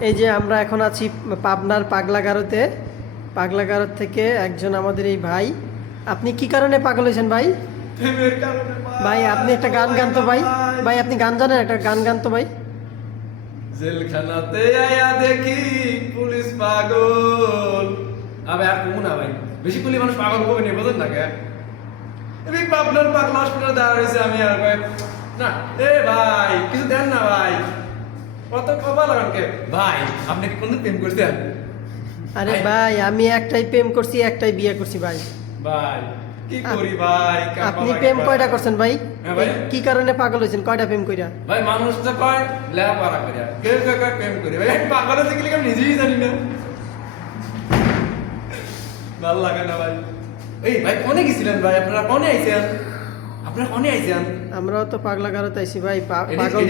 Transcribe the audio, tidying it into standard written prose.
এই যে আমরা এখন আছি পাবনার পাগলাগারোতে। পাগলাগারো থেকে একজন আমাদের এই ভাই, আপনি কি কারণে পাগল হয়েছেন ভাই? প্রেমের কারণে ভাই আপনি একটা গান গান তো ভাই। ভাই আপনি গান জানেন? একটা গান গান তো ভাই। জেলখানাতে আয়া দেখি পুলিশ পাগল। আবে আর কমু না ভাই, বেশি করলে মানুষ পাগল হবে না, বোঝেন না কে? আমি পাবনার পাগলা হসপিটালে দাঁড়িয়েছি, আমি আর ভাই না এ ভাই কিছু দেন না ভাই, কত কবা লাগান কে ভাই? আপনি কি কোনদিন প্রেম করছেন? আরে ভাই আমি একটাই প্রেম করছি, একটাই বিয়ে করছি ভাই। ভাই কি করি ভাই? আপনি প্রেম কয়টা করছেন ভাই? হ্যাঁ ভাই। কি কারণে পাগল হয়েছেন? কয়টা প্রেম কইরা? ভাই মানুষ তো কয় লেয়া পারা করিয়া, কেউ কেউ কয় প্রেম করি। ভাই আমি পাগল হতে গেলে আমি নিজেই জানি না, ভালো লাগে না ভাই। এই ভাই কনে গেছিলেন ভাই? আপনারা কনে আইছেন? আপনারা কনে আইছেন? আমরাও তো পাগলাগারোতে আইছি ভাই। এদিকে- পাগল এদিকে